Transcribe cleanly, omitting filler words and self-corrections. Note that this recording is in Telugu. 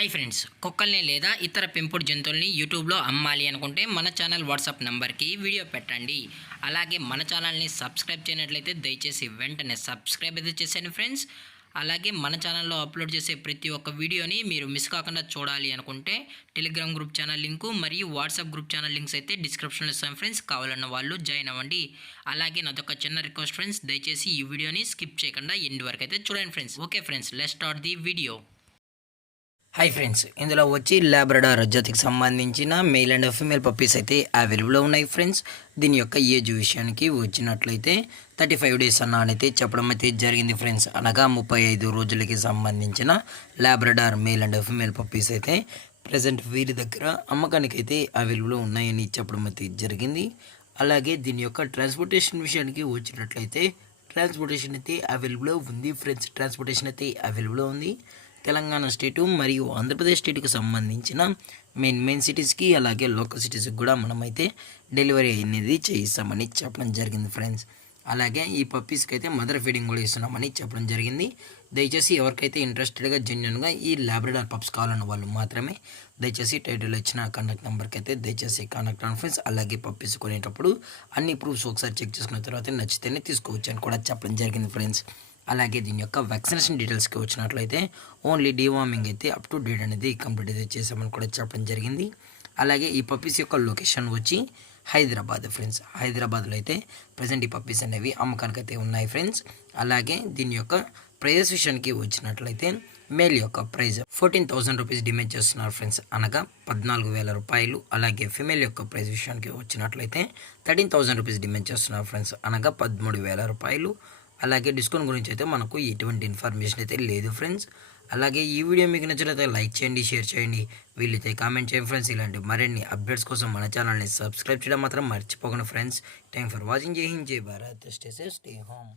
హాయ్ ఫ్రెండ్స్, కుక్కల్ని లేదా ఇతర పెంపుడు జంతువుల్ని యూట్యూబ్లో అమ్మాలి అనుకుంటే మన ఛానల్ వాట్సాప్ నెంబర్కి వీడియో పెట్టండి. అలాగే మన ఛానల్ని సబ్స్క్రైబ్ చేయనట్లయితే దయచేసి వెంటనే సబ్స్క్రైబ్ అయితే చేసేయండి ఫ్రెండ్స్. అలాగే మన ఛానల్లో అప్లోడ్ చేసే ప్రతి ఒక్క వీడియోని మీరు మిస్ కాకుండా చూడాలి అనుకుంటే టెలిగ్రామ్ గ్రూప్ ఛానల్ లింకు మరియు వాట్సాప్ గ్రూప్ ఛానల్ లింక్స్ అయితే డిస్క్రిప్షన్లో ఇస్తాం ఫ్రెండ్స్. కావాలన్న వాళ్ళు జాయిన్ అవ్వండి. అలాగే నాదొక చిన్న రిక్వెస్ట్ ఫ్రెండ్స్, దయచేసి ఈ వీడియోని స్కిప్ చేయకుండా ఎండ్ వరకు అయితే చూడండి friends. Okay friends, let's start the video. Hi friends, ఇందులో వచ్చి లాబ్రడార్ జాతికి సంబంధించిన మెయిల్ అండ్ ఫీమేల్ పప్పీస్ అయితే అవైలబుల్లో ఉన్నాయి ఫ్రెండ్స్. దీని యొక్క ఏజ్ విషయానికి వచ్చినట్లయితే 35 డేస్ అన్నైతే చెప్పడం అయితే జరిగింది ఫ్రెండ్స్. అనగా 35 రోజులకి సంబంధించిన Labrador male and female puppies అయితే ప్రజెంట్ వీరి దగ్గర అమ్మకానికి అయితే అవైలబుల్లో ఉన్నాయని చెప్పడం అయితే జరిగింది. అలాగే దీని యొక్క ట్రాన్స్పోర్టేషన్ విషయానికి వచ్చినట్లయితే ట్రాన్స్పోర్టేషన్ అయితే అవైలబుల్లో ఉంది ఫ్రెండ్స్. ట్రాన్స్పోర్టేషన్ అయితే అవైలబుల్లో ఉంది. తెలంగాణ స్టేటు మరియు ఆంధ్రప్రదేశ్ స్టేట్కి సంబంధించిన మెయిన్ సిటీస్కి అలాగే లోకల్ సిటీస్కి కూడా మనమైతే డెలివరీ అనేది చేయిస్తామని చెప్పడం జరిగింది ఫ్రెండ్స్. అలాగే ఈ పప్పీస్కి అయితే మదర్ ఫీడింగ్ కూడా ఇస్తున్నామని చెప్పడం జరిగింది. దయచేసి ఎవరికైతే ఇంట్రెస్టెడ్గా జెన్యున్గా ఈ లాబ్రడార్ పప్స్ కావాలన్న వాళ్ళు మాత్రమే దయచేసి టైటిల్ ఇచ్చిన కాంటాక్ట్ నెంబర్కి అయితే దయచేసి కాంటాక్ట్ అవ్వండి ఫ్రెండ్స్. అలాగే పప్పీస్ కొనేటప్పుడు అన్ని ప్రూఫ్స్ ఒకసారి చెక్ చేసుకున్న తర్వాత నచ్చితేనే తీసుకోవచ్చు అని కూడా చెప్పడం జరిగింది ఫ్రెండ్స్. అలాగే దీని యొక్క వ్యాక్సినేషన్ డీటెయిల్స్కి వచ్చినట్లయితే ఓన్లీ డీవార్మింగ్ అయితే అప్ టు డేట్ అనేది కంప్లీట్ అయితే చేసామని కూడా చెప్పడం జరిగింది. అలాగే ఈ పప్పీస్ యొక్క లొకేషన్ వచ్చి హైదరాబాద్ ఫ్రెండ్స్. హైదరాబాద్లో అయితే ప్రజెంట్ ఈ పప్పీస్ అనేవి అమ్మకానికి అయితే ఉన్నాయి ఫ్రెండ్స్. అలాగే దీని యొక్క ప్రైజెస్ విషయానికి వచ్చినట్లయితే మేల్ యొక్క ప్రైజ్ 14,000 రూపీస్ డిమాండ్ చేస్తున్నారు ఫ్రెండ్స్, అనగా 14,000 రూపాయలు. అలాగే ఫిమేల్ యొక్క ప్రైజ్ విషయానికి వచ్చినట్లయితే 13,000 రూపీస్ డిమాండ్ చేస్తున్నారు ఫ్రెండ్స్, అనగా 13,000 రూపాయలు. అలాగే డిస్కౌంట్ గురించి అయితే మనకు ఎటువంటి ఇన్ఫర్మేషన్ అయితే లేదు ఫ్రెండ్స్. అలాగే ఈ వీడియో మీకు నచ్చినట్లయితే లైక్ చేయండి, షేర్ చేయండి, వీళ్ళైతే కామెంట్ చేయండి ఫ్రెండ్స్. ఇలాంటి మరిన్ని అప్డేట్స్ కోసం మన ఛానల్ని సబ్స్క్రైబ్ చేయడం మాత్రం మర్చిపోకండి ఫ్రెండ్స్. Thank for watching. జై హింద్, జై Bharat, stay safe, stay home.